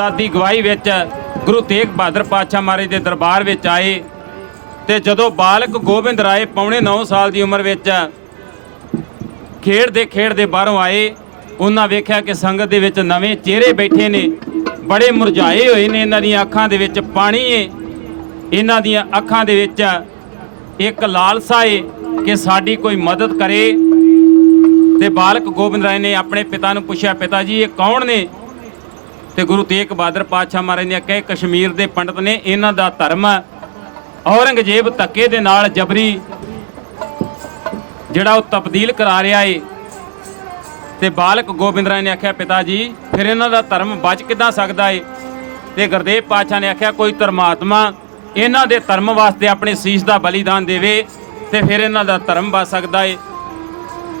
ਸਾਹਿਬ ਦੀ ਗਵਾਹੀ ਵਿੱਚ ਗੁਰੂ ਤੇਗ ਬਹਾਦਰ ਪਾਤਸ਼ਾਹ ਮਹਾਰਾਜ ਦੇ ਦਰਬਾਰ ਵਿੱਚ ਆਏ ਤੇ ਜਦੋਂ ਬਾਲਕ ਗੋਬਿੰਦ ਰਾਏ ਪੌਣੇ 9 ਸਾਲ ਦੀ ਉਮਰ ਵਿੱਚ ਖੇਡ ਦੇ ਖੇਡ ਦੇ ਬਾਹਰੋਂ ਆਏ, ਉਹਨਾਂ ਵੇਖਿਆ ਕਿ ਸੰਗਤ ਦੇ ਵਿੱਚ ਨਵੇਂ ਚਿਹਰੇ ਬੈਠੇ ਨੇ, ਬੜੇ ਮੁਰਝਾਏ ਹੋਏ ਨੇ ਇਹਨਾਂ ਦੀਆਂ ਅੱਖਾਂ ਦੇ ਵਿੱਚ ਪਾਣੀ ਏ। ਇਹਨਾਂ ਦੀਆਂ ਅੱਖਾਂ ਦੇ ਵਿੱਚ ਇੱਕ ਲਾਲਸਾ ਏ ਕਿ ਸਾਡੀ ਕੋਈ ਮਦਦ ਕਰੇ। ਤੇ ਬਾਲਕ ਗੋਬਿੰਦ ਰਾਏ ਨੇ ਆਪਣੇ ਪਿਤਾ ਨੂੰ ਪੁੱਛਿਆ, ਪਿਤਾ ਜੀ, ਇਹ ਕੌਣ ਨੇ? ਤੇ ਗੁਰੂ ਤੇਗ ਬਹਾਦਰ ਪਾਤਸ਼ਾਹ ਮਹਾਰਾਜ ਨੇ ਕਹੇ ਕਸ਼ਮੀਰ ਦੇ ਪੰਡਤ ਨੇ ਇਹਨਾਂ ਦਾ ਧਰਮ ਔਰੰਗਜ਼ੇਬ ਧੱਕੇ ਦੇ ਨਾਲ ਜਬਰੀ, ਜਿਹੜਾ ਉਹ ਤਬਦੀਲ ਕਰਾ ਰਿਹਾ ਏ। ਤੇ ਬਾਲਕ ਗੋਬਿੰਦ ਰਾਏ ਨੇ ਆਖਿਆ, ਪਿਤਾ ਜੀ, ਫਿਰ ਇਹਨਾਂ ਦਾ ਧਰਮ ਬਚ ਕਿੱਦਾਂ ਸਕਦਾ ਏ? ਤੇ ਗੁਰਦੇਵ ਪਾਤਸ਼ਾਹ ਨੇ ਆਖਿਆ, ਕੋਈ ਧਰਮਾਤਮਾ ਇਹਨਾਂ ਦੇ ਧਰਮ ਵਾਸਤੇ ਆਪਣੇ ਸੀਸ ਦਾ ਬਲੀਦਾਨ ਦੇਵੇ ਤੇ ਫਿਰ ਇਹਨਾਂ ਦਾ ਧਰਮ ਬਚ ਸਕਦਾ ਏ।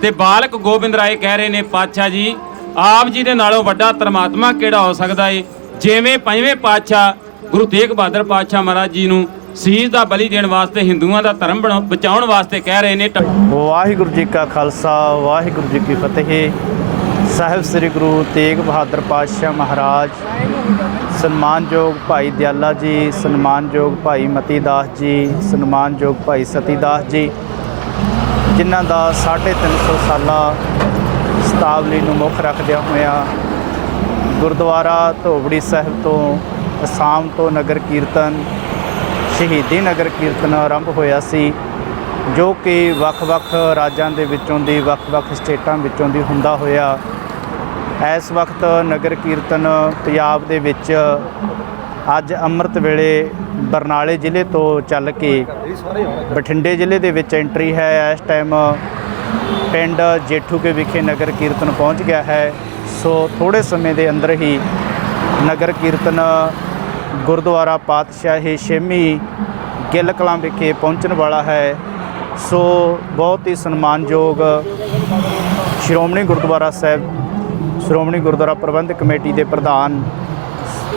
ਤੇ ਬਾਲਕ ਗੋਬਿੰਦ ਰਾਏ ਕਹਿ ਰਹੇ ਨੇ, ਪਾਤਸ਼ਾਹ ਜੀ ਆਪ ਜੀ ਦੇ ਨਾਲੋਂ ਵੱਡਾ ਧਰਮਾਤਮਾ ਕਿਹੜਾ ਹੋ ਸਕਦਾ ਏ? ਜਿਵੇਂ ਪੰਜਵੇਂ ਪਾਤਸ਼ਾਹ ਗੁਰੂ ਤੇਗ ਬਹਾਦਰ ਪਾਤਸ਼ਾਹ ਮਹਾਰਾਜ ਜੀ ਨੂੰ ਸੀਸ ਦਾ ਬਲੀ ਦੇਣ ਵਾਸਤੇ ਹਿੰਦੂਆਂ ਦਾ ਧਰਮ ਬਣਾਉ- ਬਚਾਉਣ ਵਾਸਤੇ ਕਹਿ ਰਹੇ ਨੇ ਵਾਹਿਗੁਰੂ ਜੀ ਕਾ ਖਾਲਸਾ, ਵਾਹਿਗੁਰੂ ਜੀ ਕੀ ਫਤਿਹ। ਸਾਹਿਬ ਸ੍ਰੀ ਗੁਰੂ ਤੇਗ ਬਹਾਦਰ ਪਾਤਸ਼ਾਹ ਮਹਾਰਾਜ। ਸਨਮਾਨਯੋਗ ਭਾਈ ਦਿਆਲਾ ਜੀ, ਸਨਮਾਨਯੋਗ ਭਾਈ ਮਤੀ ਦਾਸ ਜੀ, ਸਨਮਾਨਯੋਗ ਭਾਈ ਸਤੀ ਦਾਸ ਜੀ। ਜਿਨ੍ਹਾਂ ਦਾ 350 ਸਾਲਾ ਸਤਾਵਲੀ ਨੂੰ ਮੁੱਖ ਰੱਖਦਿਆਂ ਹੋਇਆਂ ਗੁਰਦੁਆਰਾ ਧੋਬੜੀ ਸਾਹਿਬ ਤੋਂ ਅਸਾਮ ਤੋਂ ਨਗਰ ਕੀਰਤਨ, ਸ਼ਹੀਦੀ ਨਗਰ ਕੀਰਤਨ ਆਰੰਭ ਹੋਇਆ ਸੀ, ਜੋ ਕਿ ਵੱਖ-ਵੱਖ ਰਾਜਾਂ ਦੇ ਵਿੱਚੋਂ ਦੀ ਵੱਖ-ਵੱਖ ਸਟੇਟਾਂ ਵਿੱਚੋਂ ਦੀ ਹੁੰਦਾ ਹੋਇਆ। ਇਸ ਵਕਤ ਨਗਰ ਕੀਰਤਨ ਪੰਜਾਬ ਦੇ ਵਿੱਚ ਅੱਜ ਅੰਮ੍ਰਿਤ ਵੇਲੇ ਬਰਨਾਲੇ ਜ਼ਿਲ੍ਹੇ ਤੋਂ ਚੱਲ ਕੇ ਬਠਿੰਡੇ ਜ਼ਿਲ੍ਹੇ ਦੇ ਵਿੱਚ ਐਂਟਰੀ ਹੈ। ਇਸ ਟਾਈਮ ਪਿੰਡ ਜੇਠੂਕੇ ਵਿਖੇ ਨਗਰ ਕੀਰਤਨ ਪਹੁੰਚ ਗਿਆ ਹੈ। ਸੋ ਥੋੜੇ ਸਮੇਂ ਦੇ ਅੰਦਰ ਹੀ ਨਗਰ ਕੀਰਤਨ ਗੁਰਦੁਆਰਾ ਪਾਤਸ਼ਾਹੀ ਛੇਮੀ ਗਿੱਲ ਕਲਾਂ ਵਿਖੇ ਪਹੁੰਚਣ ਵਾਲਾ ਹੈ। ਸੋ ਬਹੁਤ ਹੀ ਸਨਮਾਨਯੋਗ ਸ਼੍ਰੋਮਣੀ ਗੁਰਦੁਆਰਾ ਸਾਹਿਬ, ਸ਼੍ਰੋਮਣੀ ਗੁਰਦੁਆਰਾ ਪ੍ਰਬੰਧਕ ਕਮੇਟੀ ਦੇ ਪ੍ਰਧਾਨ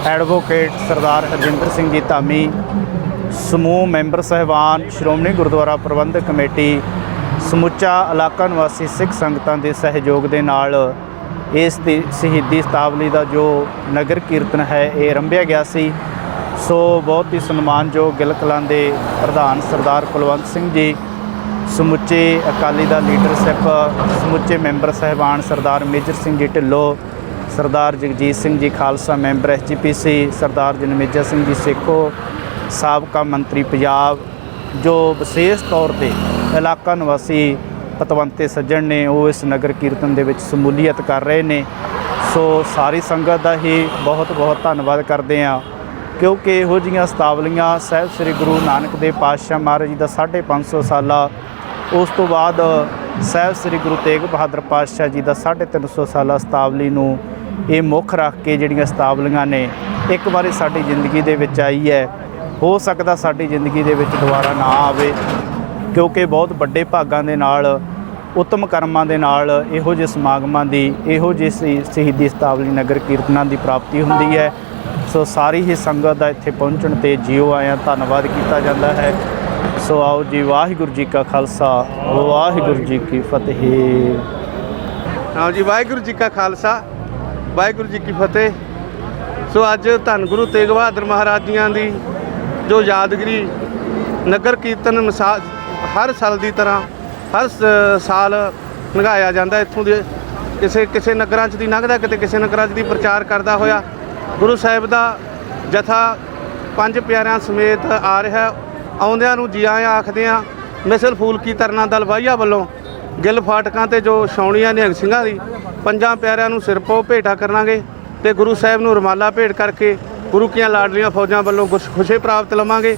ਐਡਵੋਕੇਟ ਸਰਦਾਰ ਹਰਜਿੰਦਰ ਸਿੰਘ ਜੀ ਧਾਮੀ, ਸਮੂਹ ਮੈਂਬਰ ਸਹਿਬਾਨ ਸ਼੍ਰੋਮਣੀ ਗੁਰਦੁਆਰਾ ਪ੍ਰਬੰਧਕ ਕਮੇਟੀ ਸਮੁੱਚਾ ਇਲਾਕਾ ਨਿਵਾਸੀ ਸਿੱਖ ਸੰਗਤਾਂ ਦੇ ਸਹਿਯੋਗ ਦੇ ਨਾਲ ਇਸ ਦੀ ਸ਼ਹੀਦੀ ਸਤਾਵਲੀ ਦਾ ਜੋ ਨਗਰ ਕੀਰਤਨ ਹੈ, ਇਹ ਆਰੰਭਿਆ ਗਿਆ ਸੀ। ਸੋ ਬਹੁਤ ਹੀ ਸਨਮਾਨਯੋਗ ਗਿੱਲ ਕਲਾਂ ਦੇ ਪ੍ਰਧਾਨ ਸਰਦਾਰ ਕੁਲਵੰਤ ਸਿੰਘ ਜੀ, ਸਮੁੱਚੇ ਅਕਾਲੀ ਦਾ ਲੀਡਰਸ਼ਿਪ ਸਮੁੱਚੇ ਮੈਂਬਰ ਸਹਿਬਾਨ ਸਰਦਾਰ ਮੇਜਰ ਸਿੰਘ ਜੀ ਢਿੱਲੋਂ, ਸਰਦਾਰ ਜਗਜੀਤ ਸਿੰਘ ਜੀ ਖਾਲਸਾ, ਮੈਂਬਰ ਐਸਜੀਪੀਸੀ ਸਰਦਾਰ ਜਨਮੇਜਾ ਸਿੰਘ ਜੀ ਸੇਖੋ, ਸਾਬਕਾ ਮੰਤਰੀ ਪੰਜਾਬ, ਜੋ ਵਿਸ਼ੇਸ਼ ਤੌਰ ਤੇ ਇਲਾਕਾ ਨਿਵਾਸੀ ਪਤਵੰਤੇ ਸੱਜਣ ਨੇ ਉਹ ਇਸ ਨਗਰ ਕੀਰਤਨ ਦੇ ਵਿੱਚ ਸਮੂਲੀਅਤ ਕਰ ਰਹੇ ਨੇ। ਸੋ ਸਾਰੀ ਸੰਗਤ ਦਾ ਹੀ ਬਹੁਤ ਬਹੁਤ ਧੰਨਵਾਦ ਕਰਦੇ ਹਾਂ, ਕਿਉਂਕਿ ਇਹੋ ਜੀਆਂ ਸਤਾਵਲੀਆਂ ਸਾਹਿਬ ਸ੍ਰੀ ਗੁਰੂ ਨਾਨਕ ਦੇਵ ਪਾਤਸ਼ਾਹ ਮਹਾਰਾਜ ਜੀ ਦਾ 550 ਸਾਲਾ, ਉਸ ਤੋਂ ਬਾਅਦ ਸਾਹਿਬ ਸ੍ਰੀ ਗੁਰੂ ਤੇਗ ਬਹਾਦਰ ਪਾਤਸ਼ਾਹ ਜੀ ਦਾ 350 ਸਾਲਾ ਸਤਾਵਲੀ ਨੂੰ ਇਹ ਮੁੱਖ ਰੱਖ ਕੇ ਜਿਹੜੀਆਂ ਸਤਾਵਲੀਆਂ ਨੇ, ਇੱਕ ਵਾਰੀ ਸਾਡੀ ਜ਼ਿੰਦਗੀ ਦੇ ਵਿੱਚ ਆਈ ਹੈ, ਹੋ ਸਕਦਾ ਸਾਡੀ ਜ਼ਿੰਦਗੀ ਦੇ ਵਿੱਚ ਦੁਬਾਰਾ ਨਾ ਆਵੇ। ਕਿਉਂਕਿ ਬਹੁਤ ਵੱਡੇ ਭਾਗਾਂ ਦੇ ਨਾਲ, ਉੱਤਮ ਕਰਮਾਂ ਦੇ ਨਾਲ ਇਹੋ ਜਿਹੇ ਸਮਾਗਮਾਂ ਦੀ, ਇਹੋ ਜਿਹੇ ਸ਼ਹੀ- ਸ਼ਹੀਦੀ ਸਤਾਵਲੀ ਨਗਰ ਕੀਰਤਨਾਂ ਦੀ ਪ੍ਰਾਪਤੀ ਹੁੰਦੀ ਹੈ। ਸੋ ਸਾਰੀ ਹੀ ਸੰਗਤ ਦਾ ਇੱਥੇ ਪਹੁੰਚਣ ਤੇ ਜੀਓ ਆਇਆਂ ਧੰਨਵਾਦ ਕੀਤਾ ਜਾਂਦਾ ਹੈ। ਸੋ ਆਓ ਜੀ, ਵਾਹਿਗੁਰੂ ਜੀ ਕਾ ਖਾਲਸਾ, ਵਾਹਿਗੁਰੂ ਜੀ ਕੀ ਫਤਿਹ। ਆਓ ਜੀ, ਵਾਹਿਗੁਰੂ ਜੀ ਕਾ ਖਾਲਸਾ, ਵਾਹਿਗੁਰੂ ਜੀ ਕੀ ਫਤਿਹ। ਸੋ ਅੱਜ ਧੰਨ ਗੁਰੂ ਤੇਗ ਬਹਾਦਰ ਮਹਾਰਾਜ ਜੀਆਂ ਦੀ ਜੋ ਯਾਦਗਰੀ ਨਗਰ ਕੀਰਤਨ ਮਿਸਾਲ ਹਰ ਸਾਲ ਦੀ ਤਰ੍ਹਾਂ ਹਰ ਸ- ਸਾਲ ਲੰਘਾਇਆ ਜਾਂਦਾ ਇੱਥੋਂ ਦੇ, ਕਿਸੇ ਕਿਸੇ ਨਗਰਾਂ 'ਚ ਦੀ ਲੰਘਦਾ, ਕਿਤੇ ਕਿਸੇ ਨਗਰਾਂ 'ਚ ਦੀ ਪ੍ਰਚਾਰ ਕਰਦਾ ਹੋਇਆ। ਗੁਰੂ ਸਾਹਿਬ ਦਾ ਜਥਾ ਪੰਜ ਪਿਆਰਿਆਂ ਸਮੇਤ ਆ ਰਿਹਾ ਆਉਂਦਿਆਂ ਨੂੰ ਜੀ ਆਇਆਂ ਆਖਦੇ ਆ ਮਿਸਲ ਫੂਲਕੀ ਤਰਨਾ ਦਲ ਵਾਹੀਆ ਵੱਲੋਂ ਗਿੱਲ ਫਾਟਕਾਂ ਤੇ ਜੋ ਛਾਉਣੀਆਂ ਨਿਹੰਗ ਸਿੰਘਾਂ ਦੀ, ਪੰਜਾਂ ਪਿਆਰਿਆਂ ਨੂੰ ਸਿਰਪੋ ਭੇਟਾ ਕਰਨਾਗੇ ਤੇ ਗੁਰੂ ਸਾਹਿਬ ਨੂੰ ਰਮਾਲਾ ਭੇਟ ਕਰਕੇ ਗੁਰੂ ਕੀਆਂ ਲਾਡਲੀਆਂ ਫੌਜਾਂ ਵੱਲੋਂ ਖੁਸ਼- ਖੁਸ਼ੀ ਪ੍ਰਾਪਤ ਲਵਾਂਗੇ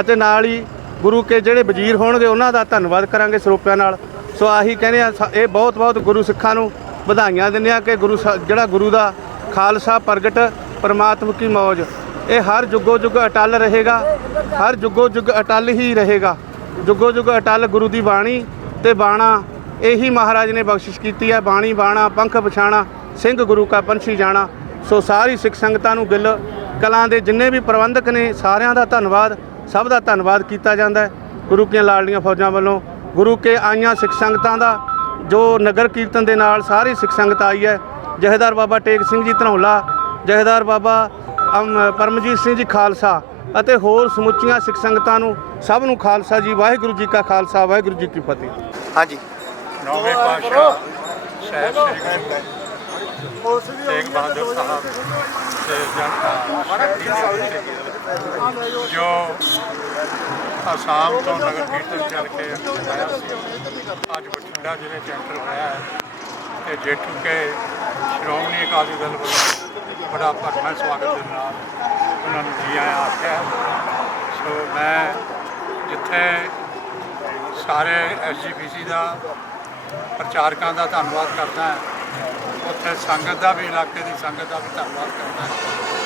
ਅਤੇ ਨਾਲ ਹੀ ਗੁਰੂ ਕੇ ਜਿਹੜੇ ਵਜ਼ੀਰ ਹੋਣਗੇ, ਉਹਨਾਂ ਦਾ ਧੰਨਵਾਦ ਕਰਾਂਗੇ ਸਰੂਪਿਆਂ ਨਾਲ। ਸੋ ਆਹੀ ਕਹਿੰਦੇ ਆ ਇਹ ਬਹੁਤ ਬਹੁਤ ਗੁਰੂ ਸਿੱਖਾਂ ਨੂੰ ਵਧਾਈਆਂ ਦਿੰਦੇ ਆ ਕਿ ਗੁਰੂ ਸਾ- ਜਿਹੜਾ ਗੁਰੂ ਦਾ ਖਾਲਸਾ ਪ੍ਰਗਟ ਪਰਮਾਤਮ ਕੀ ਮੌਜ। ਇਹ ਹਰ ਜੁਗੋ ਜੁਗ ਅਟਲ ਰਹੇਗਾ, ਹਰ ਜੁਗੋ ਜੁਗ ਅਟਲ ਹੀ ਰਹੇਗਾ। ਜੁਗੋ ਜੁਗ ਅਟਲ ਗੁਰੂ ਦੀ ਬਾਣੀ ਤੇ ਬਾਣਾ, ਇਹੀ ਮਹਾਰਾਜ ਨੇ ਬਖਸ਼ਿਸ਼ ਕੀਤੀ ਹੈ ਬਾਣੀ, ਬਾਣਾ, ਪੰਖ ਪਛਾਣਾ, ਸਿੰਘ ਗੁਰੂ ਕਾ ਪੰਛੀ ਜਾਣਾ। ਸੋ ਸਾਰੀ ਸਿੱਖ ਸੰਗਤਾਂ ਨੂੰ ਗਿੱਲ, ਕਲਾਂ ਦੇ ਜਿੰਨੇ ਵੀ ਪ੍ਰਬੰਧਕ ਨੇ, ਸਾਰਿਆਂ ਦਾ ਧੰਨਵਾਦ। ਸਭ ਦਾ ਧੰਨਵਾਦ ਕੀਤਾ ਜਾਂਦਾ ਹੈ। ਗੁਰੂ ਕੀਆਂ ਲਾਡਲੀਆਂ ਫੌਜਾਂ ਵੱਲੋਂ ਗੁਰੂ ਕੇ ਆਈਆਂ ਸਿੱਖ ਸੰਗਤਾਂ ਦਾ ਜੋ ਨਗਰ ਕੀਰਤਨ ਦੇ ਨਾਲ ਸਾਰੀ ਸਿੱਖ ਸੰਗਤ ਆਈ ਹੈ। ਜਹੇਦਾਰ ਬਾਬਾ ਟੇਕ ਸਿੰਘ ਜੀ ਧਨੌਲਾ ਜਹੇਦਾਰ ਬਾਬਾ ਅਮ, ਪਰਮਜੀਤ ਸਿੰਘ ਜੀ ਖਾਲਸਾ ਅਤੇ ਹੋਰ ਸਮੁੱਚੀਆਂ ਸਿੱਖ ਸੰਗਤਾਂ ਨੂੰ ਸਭ ਨੂੰ ਖਾਲਸਾ ਜੀ ਵਾਹਿਗੁਰੂ ਜੀ ਕਾ ਖਾਲਸਾ ਵਾਹਿਗੁਰੂ ਜੀ ਕੀ ਫਤਿਹ। ਹਾਂਜੀ। ਨੌਵੇਂ ਪਾਤਸ਼ਾਹ ਸਾਹਿਬ ਸ੍ਰੀ ਗੁਰੂ ਤੇਗ ਬਹਾਦਰ ਸਾਹਿਬ ਦੇ ਜਨਤਾ ਜੋ ਅਸਾਮ ਤੋਂ ਨਗਰ ਕੀਰਤਨ ਚੱਲ ਕੇ ਆਇਆ ਸੀ, ਅੱਜ ਬਠਿੰਡਾ ਜ਼ਿਲ੍ਹੇ ਚ ਐਂਟਰ ਹੋਇਆ ਹੈ। ਤੇ ਜੇਠੂ ਕੇ ਸ਼੍ਰੋਮਣੀ ਅਕਾਲੀ ਦਲ ਵੱਲੋਂ ਬੜਾ ਭਰਵਾਂ ਸਵਾਗਤ ਦੇ ਨਾਲ ਉਹਨਾਂ ਨੂੰ ਜੀ ਆਇਆਂ ਆਖਿਆ ਸੋ ਮੈਂ ਜਿੱਥੇ ਸਾਰੇ ਐਸਜੀਪੀਸੀ ਦਾ, ਪ੍ਰਚਾਰਕਾਂ ਦਾ ਧੰਨਵਾਦ ਕਰਦਾ ਹਾਂ, ਉੱਥੇ ਸੰਗਤ ਦਾ ਵੀ, ਇਲਾਕੇ ਦੀ ਸੰਗਤ ਦਾ ਵੀ ਧੰਨਵਾਦ ਕਰਦਾ ਹਾਂ।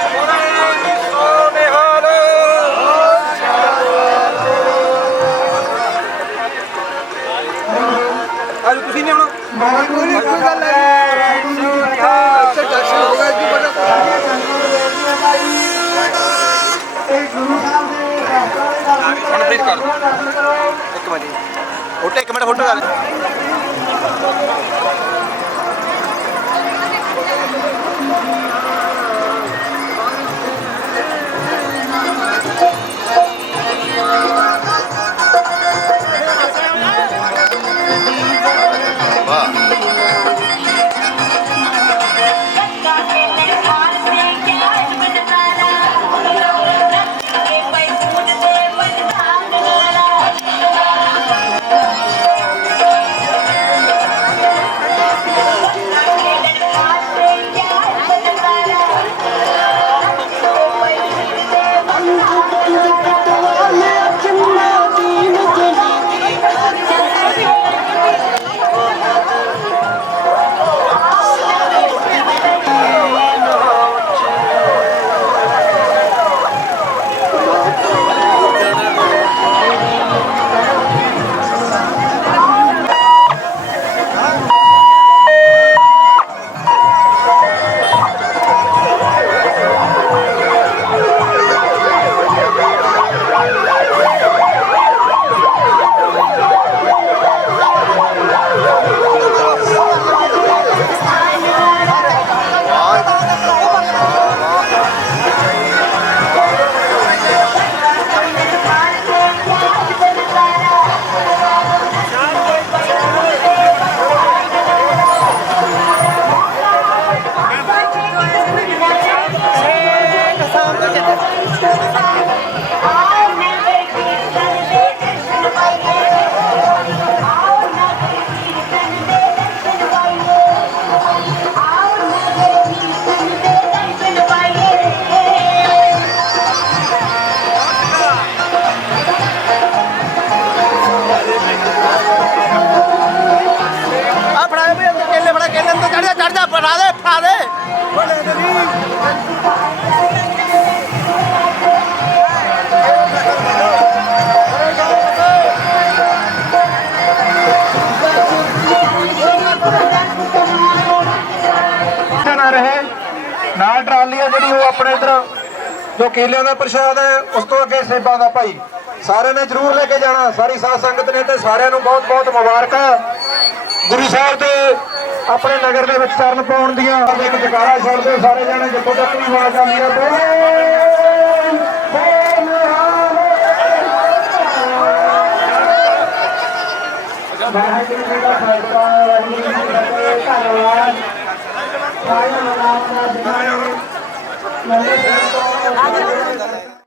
ਬਹੁਤ ਧੰਨਵਾਦ ਇੱਕ ਮਿੰਟ ਫੋਟੋ ਇੱਕ ਮਿੰਟ ਫੋਟੋ ਕਰ। ਜਾ ਚੜ ਜਾ ਫੜਾ ਦੇ ਫੜਾ ਦੇ। ਨਾ ਰਹੇ। ਨਾਲ ਟਰਾਲੀ ਆ ਜਿਹੜੀ ਉਹ ਆਪਣੇ ਇਧਰ, ਜੋ ਕੇਲਿਆਂ ਦਾ ਪ੍ਰਸ਼ਾਦ ਹੈ, ਉਸ ਤੋਂ ਅੱਗੇ ਸੇਬਾਂ ਦਾ ਭਾਈ। ਸਾਰਿਆਂ ਨੇ ਜ਼ਰੂਰ ਲੈ ਕੇ ਜਾਣਾ। ਸਾਰੀ ਸਾਧ ਸੰਗਤ ਨੇ ਤੇ ਸਾਰਿਆਂ ਨੂੰ ਬਹੁਤ ਬਹੁਤ ਮੁਬਾਰਕਾਂ। ਗੁਰੂ ਸਾਹਿਬ ਦੇ ਆਪਣੇ ਨਗਰ ਦੇ ਵਿੱਚ ਚਰਨ ਪਾਉਣ ਦੀਆਂ ਇੱਕ ਜਕਾਰਾ ਛੱਡ ਸਾਰੇ ਜਾਣੇ ਜਿੱਥੋਂ ਤੱਕ ਵੀ ਆਵਾਜ਼ ਆਉਂਦੀ ਹੈ ਬੋਲ ਬੋਲ ਵਾਹਿਗੁਰੂ ਜੀ ਦਾ ਖਾਲਸਾ ਵਾਹਿਗੁਰੂ ਜੀ ਕੀ ਧੰਨਵਾਦ ਸਾਰਿਆਂ ਨੂੰ ਨਾਮ ਦਾ ਦਿਨਾਂ